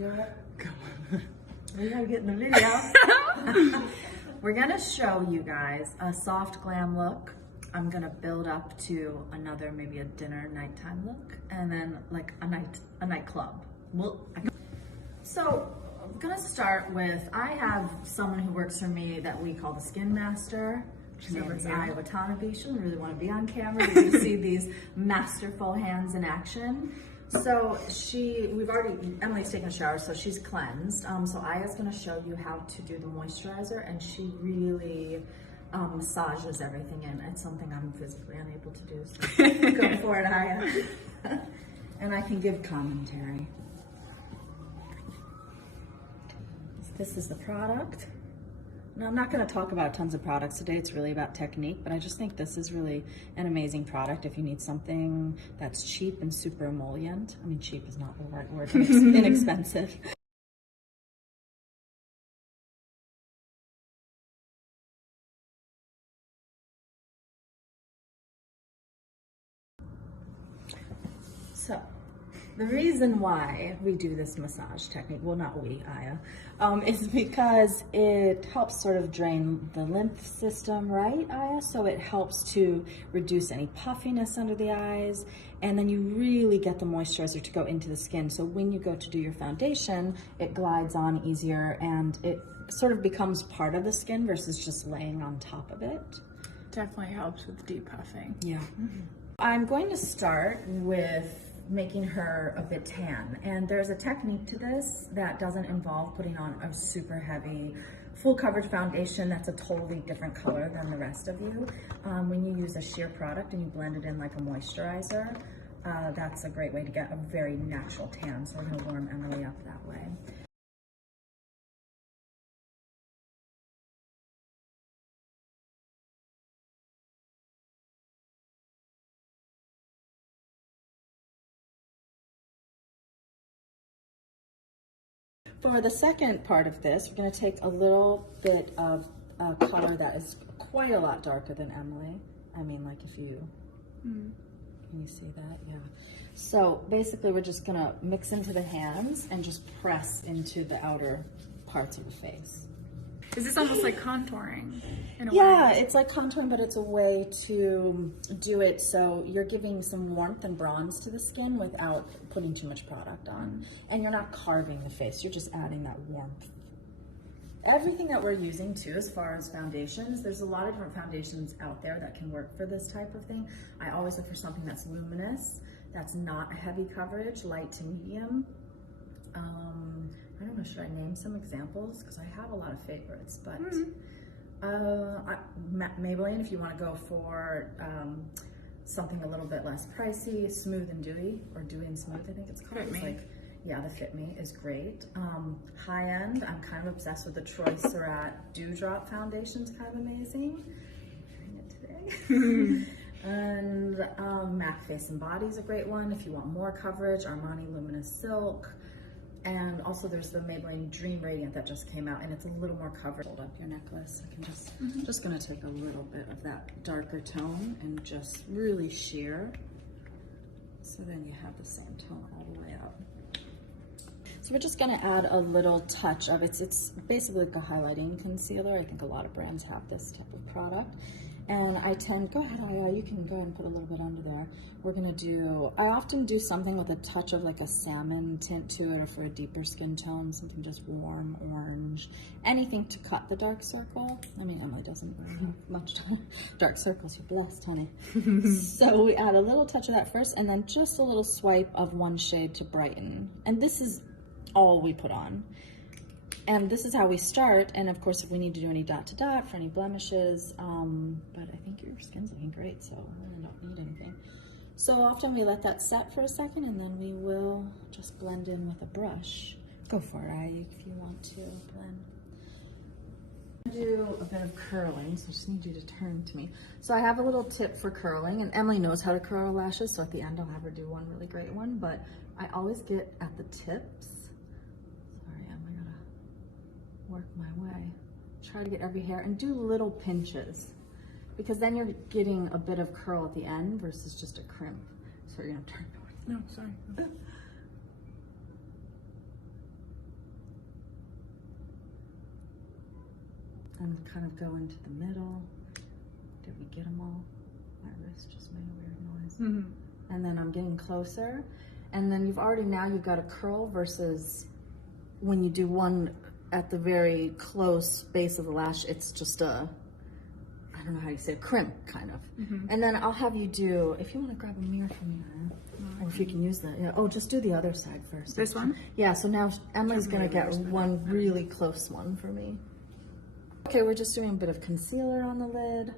do it? Come on. We gotta get in the video. We're gonna show you guys a soft glam look. I'm gonna build up to another, maybe a dinner nighttime look, and then like a nightclub. So I'm gonna start with, I have someone who works for me that we call the Skin Master. Her name is Aya Watanabe. She doesn't really want to be on camera, but you can see these masterful hands in action. So Emily's taking a shower, so she's cleansed. So Aya's gonna show you how to do the moisturizer, and she really massages everything in. It's something I'm physically unable to do, so go for it, Aya. And I can give commentary. This is the product. Now, I'm not going to talk about tons of products today. It's really about technique, but I just think this is really an amazing product if you need something that's cheap and super emollient. I mean, cheap is not the right word, inexpensive. So, the reason why we do this massage technique, well, not we, Aya, is because it helps sort of drain the lymph system, right, Aya? So it helps to reduce any puffiness under the eyes, and then you really get the moisturizer to go into the skin. So when you go to do your foundation, it glides on easier, and it sort of becomes part of the skin versus just laying on top of it. Definitely helps with depuffing. Yeah. Mm-hmm. I'm going to start with making her a bit tan, and there's a technique to this that doesn't involve putting on a super heavy full coverage foundation that's a totally different color than the rest of you. When you use a sheer product and you blend it in like a moisturizer, that's a great way to get a very natural tan. So we're going to warm Emily up that way. For the second part of this, we're going to take a little bit of a color that is quite a lot darker than Emily. I mean, like if you, can you see that? Yeah. So basically we're just going to mix into the hands and just press into the outer parts of the face. Is this almost like contouring in a Yeah, way? it's like contouring, but it's a way to do it so you're giving some warmth and bronze to the skin without putting too much product on. And you're not carving the face, you're just adding that warmth. Everything that we're using too, as far as foundations, there's a lot of different foundations out there that can work for this type of thing. I always look for something that's luminous, that's not a heavy coverage, light to medium. I don't know, should I name some examples? Because I have a lot of favorites, but Maybelline, if you want to go for something a little bit less pricey, Smooth and Dewy, or Dewy and Smooth, I think it's called. Fit Me. Like, yeah, the Fit Me is great. High end, I'm kind of obsessed with the Troy Surratt Dewdrop Foundation's kind of amazing. I'm wearing it today. And MAC Face and Body is a great one if you want more coverage. Armani Luminous Silk. And also there's the Maybelline Dream Radiant that just came out, and it's a little more covered. Hold up your necklace. I can just gonna take a little bit of that darker tone and just really sheer. So then you have the same tone all the way up. So we're just gonna add a little touch of it's basically like a highlighting concealer. I think a lot of brands have this type of product. And go ahead, Aya, you can go ahead and put a little bit under there. I often do something with a touch of like a salmon tint to it, or for a deeper skin tone, something just warm, orange, anything to cut the dark circle. I mean, Emily doesn't have much dark circles, you're blessed, honey. So we add a little touch of that first, and then just a little swipe of one shade to brighten. And this is all we put on. And this is how we start, and of course if we need to do any dot to dot for any blemishes, but I think your skin's looking great, so I really don't need anything. So often we let that set for a second, and then we will just blend in with a brush. Go for it, Aya, if you want to blend. Do a bit of curling, so I just need you to turn to me. So I have a little tip for curling, and Emily knows how to curl her lashes, so at the end I'll have her do one really great one, but I always get at the tips. Work my way. Try to get every hair and do little pinches, because then you're getting a bit of curl at the end versus just a crimp. So you're gonna turn towards. No, sorry. and kind of go into the middle. Did we get them all? My wrist just made a weird noise. Mm-hmm. And then I'm getting closer. And then you've got a curl versus when you do one at the very close base of the lash, it's just a, I don't know how you say it, crimp kind of. Mm-hmm. And then I'll have you do, if you want to grab a mirror from me, Erin, or if you can use that. Yeah. Oh, just do the other side first. This one? Yeah, so now Emily's going to get one really close one for me. Okay, we're just doing a bit of concealer on the lid.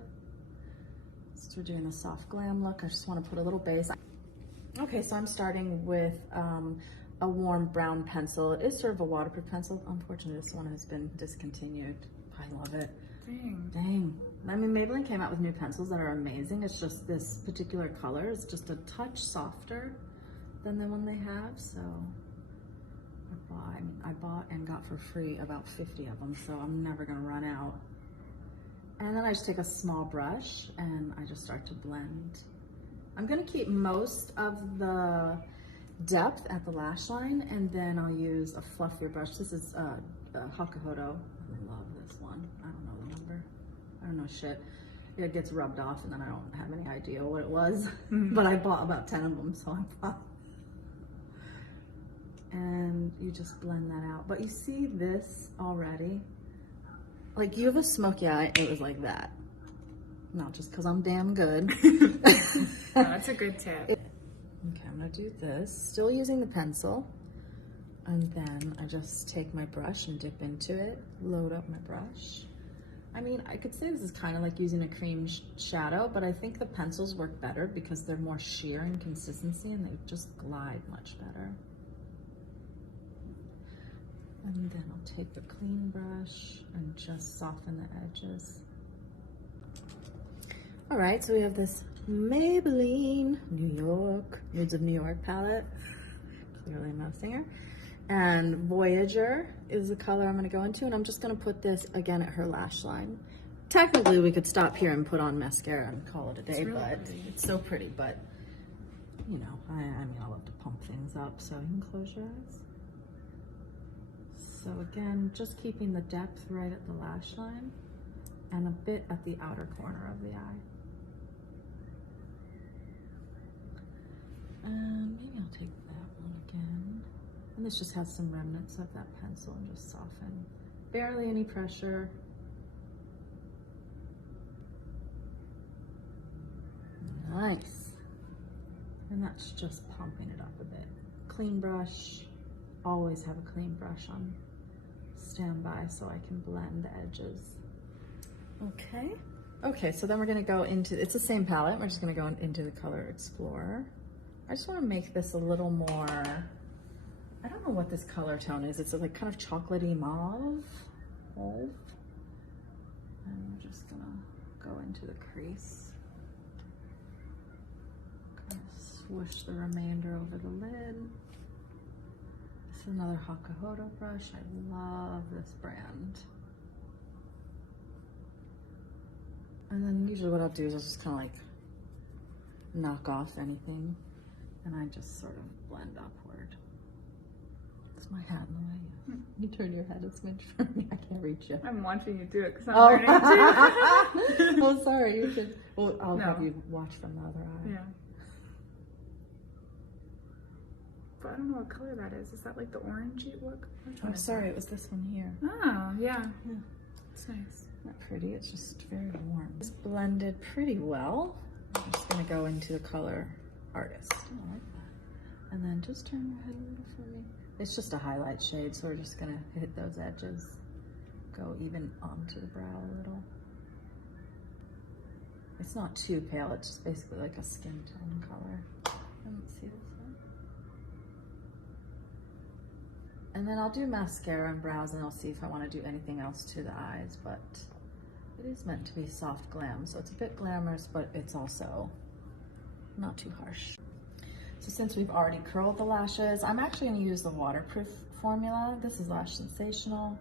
So we're doing a soft glam look. I just want to put a little base. Okay, so I'm starting with a warm brown pencil. It is sort of a waterproof pencil. Unfortunately, this one has been discontinued. I love it. Dang. I mean, Maybelline came out with new pencils that are amazing. It's just this particular color is just a touch softer than the one they have. So I bought and got for free about 50 of them. So I'm never gonna run out. And then I just take a small brush and I just start to blend. I'm gonna keep most of the depth at the lash line, and then I'll use a fluffier brush. This is a Hakuhodo. I love this one. I don't know the number. I don't know shit. It gets rubbed off and then I don't have any idea what it was. But I bought about 10 of them, so I bought. And you just blend that out. But you see this already? Like, you have a smoky eye, it was like that. Not just because I'm damn good. Oh, that's a good tip. Okay, I'm gonna do this, still using the pencil. And then I just take my brush and dip into it, load up my brush. I mean, I could say this is kind of like using a cream shadow, but I think the pencils work better because they're more sheer in consistency and they just glide much better. And then I'll take the clean brush and just soften the edges. All right, so we have this Maybelline New York, Nudes of New York palette. Clearly I'm not a singer. And Voyager is the color I'm gonna go into, and I'm just gonna put this again at her lash line. Technically, we could stop here and put on mascara and call it a day, really but pretty. It's so pretty, but you know, I mean, I love to pump things up, so you can close your eyes. So again, just keeping the depth right at the lash line and a bit at the outer corner of the eye. And maybe I'll take that one again. And this just has some remnants of that pencil and just soften. Barely any pressure. Nice. And that's just pumping it up a bit. Clean brush. Always have a clean brush on standby so I can blend the edges. Okay. Okay, so then we're gonna go into, it's the same palette. We're just gonna go into the color Explorer. I just wanna make this a little more, I don't know what this color tone is. It's like kind of chocolatey mauve. And we're just gonna go into the crease. Kind of swoosh the remainder over the lid. This is another Hakuhodo brush. I love this brand. And then usually what I'll do is I'll just kind of like knock off anything and I just sort of blend upward. Is my hat in the way? You turn your head a smidge for me. I can't reach you. I'm watching you do it because I'm learning to. Oh, sorry. You should. Well, I'll have you watch from the other eye. Yeah. But I don't know what color that is. Is that like the orangey look? Oh, sorry. It was this one here. Oh, yeah. Yeah. It's nice. Not pretty. It's just very warm. It's blended pretty well. I'm just going to go into the color Artist. I like that. And then just turn your head a little for me. It's just a highlight shade, so we're just gonna hit those edges. Go even onto the brow a little. It's not too pale, it's just basically like a skin tone color. And let's see this one. And then I'll do mascara and brows and I'll see if I want to do anything else to the eyes, but it is meant to be soft glam, so it's a bit glamorous, but it's also not too harsh. So since we've already curled the lashes, I'm actually going to use the waterproof formula. This is Lash Sensational.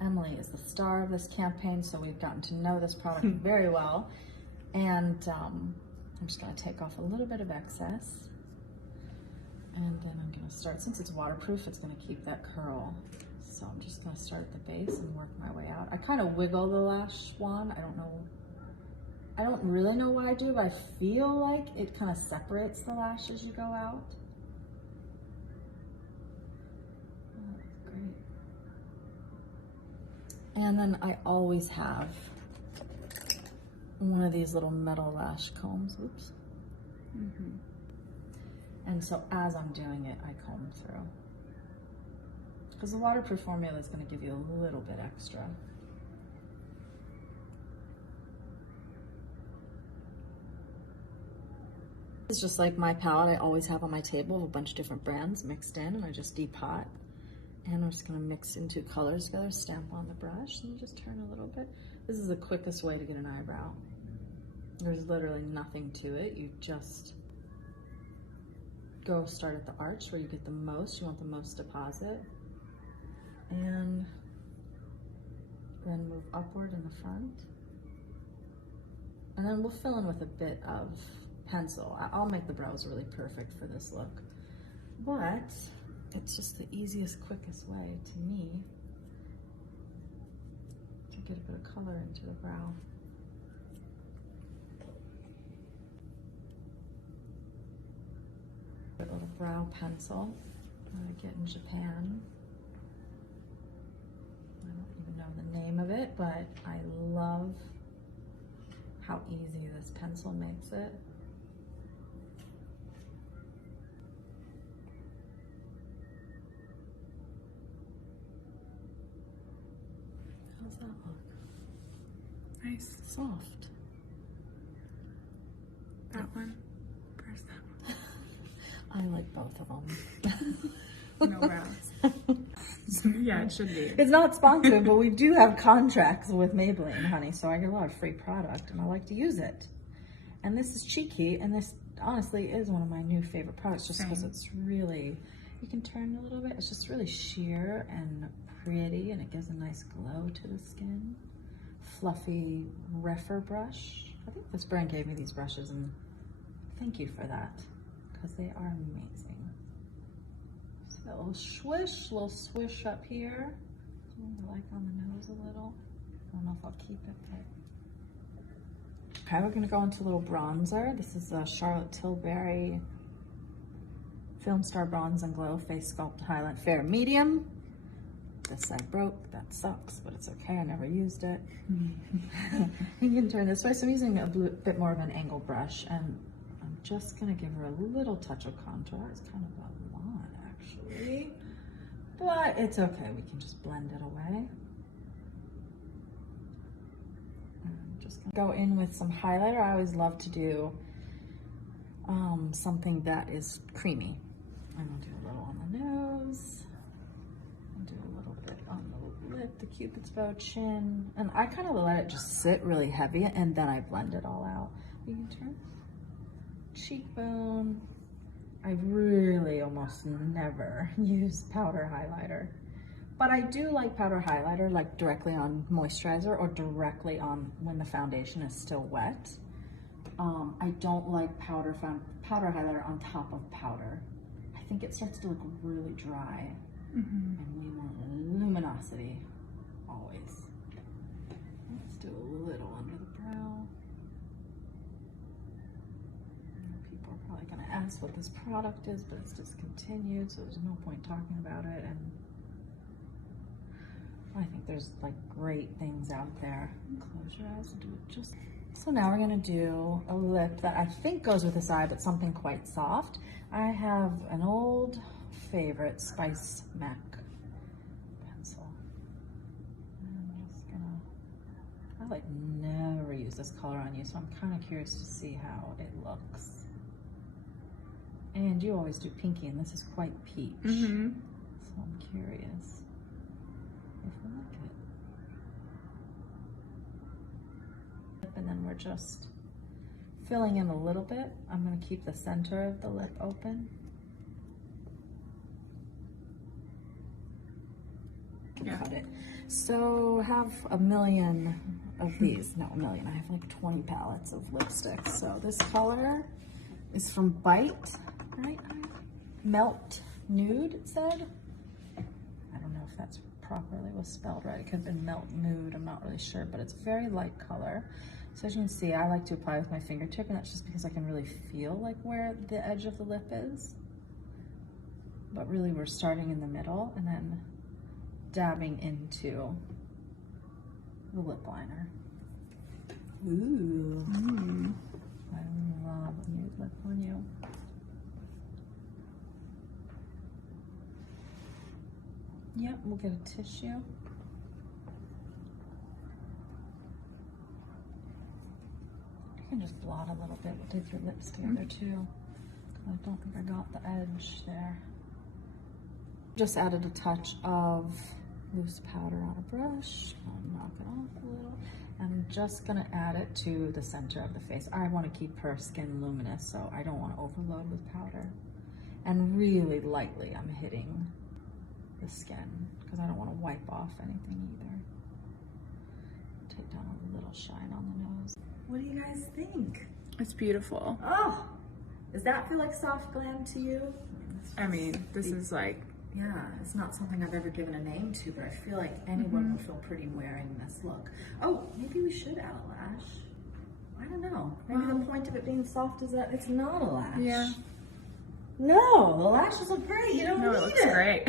Emily is the star of this campaign, so we've gotten to know this product very well. And I'm just going to take off a little bit of excess. And then I'm going to start, since it's waterproof, it's going to keep that curl So I'm just gonna start at the base and work my way out. I kind of wiggle the lash wand. I don't really know what I do, but I feel like it kind of separates the lash as you go out. Oh, that's great. And then I always have one of these little metal lash combs. Oops. And so as I'm doing it, I comb through. Because the waterproof formula is going to give you a little bit extra. It's just like my palette I always have on my table of a bunch of different brands mixed in, and I just depot. And I'm just going to mix in 2 colors together, stamp on the brush, and you just turn a little bit. This is the quickest way to get an eyebrow. There's literally nothing to it. You just go start at the arch where you get the most. You want the most deposit. And then move upward in the front. And then we'll fill in with a bit of pencil. I'll make the brows really perfect for this look. But it's just the easiest, quickest way to me to get a bit of color into the brow. A little brow pencil that I get in Japan. I don't even know the name of it, but I love how easy this pencil makes it. How's that look? Nice. Soft. That one. Where's that one? I like both of them. No brows. Yeah, it should be. It's not sponsored, but we do have contracts with Maybelline, honey, so I get a lot of free product and I like to use it. And this is cheeky, and this honestly is one of my new favorite products just because it's really, you can turn a little bit, it's just really sheer and pretty, and it gives a nice glow to the skin. Fluffy Refer brush. I think this brand gave me these brushes, and thank you for that, because they are amazing. So a little swish up here. I like on the nose a little. I don't know if I'll keep it, but. Okay, we're gonna go into a little bronzer. This is a Charlotte Tilbury Film Star Bronze and Glow Face Sculpt Highlight Fair Medium. This I broke, that sucks, but it's okay, I never used it. You can turn this way. So I'm using a bit more of an angle brush, and I'm just gonna give her a little touch of contour. It's kind of a lot, actually, but it's okay, we can just blend it away. I'm just gonna go in with some highlighter. I always love to do something that is creamy. I'm gonna do a little on the nose. I'll do a little bit on the lip, the Cupid's bow, chin, and I kind of let it just sit really heavy, and then I blend it all out. You can turn cheekbone. I really almost never use powder highlighter, but I do like powder highlighter like directly on moisturizer or directly on when the foundation is still wet. I don't like powder highlighter on top of powder. I think it starts to look really dry. And we want luminosity, always. Let's do a little under the brow. People are probably gonna ask what this product is, but it's discontinued, so there's no point talking about it. And I think there's like great things out there. Close your eyes and do it just. So now we're gonna do a lip that I think goes with this eye, but something quite soft. I have an old favorite Spice MAC pencil. I'm just gonna, I like never use this color on you, so I'm kind of curious to see how it looks. And you always do pinky, and this is quite peach. So I'm curious if I like it. And then we're just filling in a little bit. I'm gonna keep the center of the lip open. Cut it. So have a million of these. No, a million. I have like 20 palettes of lipsticks. So this color is from Bite, right? Melt Nude, it said. I don't know if that's properly was spelled right. It could have been Melt Nude, I'm not really sure, but it's very light color. So as you can see, I like to apply with my fingertip, and that's just because I can really feel like where the edge of the lip is. But really we're starting in the middle and then dabbing into the lip liner. Ooh. I love a nude lip on you. Yep, we'll get a tissue. You can just blot a little bit. We'll take your lips together too. I don't think I got the edge there. Just added a touch of loose powder on a brush. I'll knock it off a little. I'm just gonna add it to the center of the face. I wanna keep her skin luminous, so I don't wanna overload with powder. And really lightly I'm hitting the skin because I don't wanna wipe off anything either. Take down a little shine on the nose. What do you guys think? It's beautiful. Oh, does that feel like soft glam to you? I mean, this is like, yeah, it's not something I've ever given a name to, but I feel like anyone will feel pretty wearing this look. Oh, maybe we should add a lash. I don't know. Maybe the point of it being soft is that it's not a lash. yeah. No, the lashes look great. You don't No, need it looks great.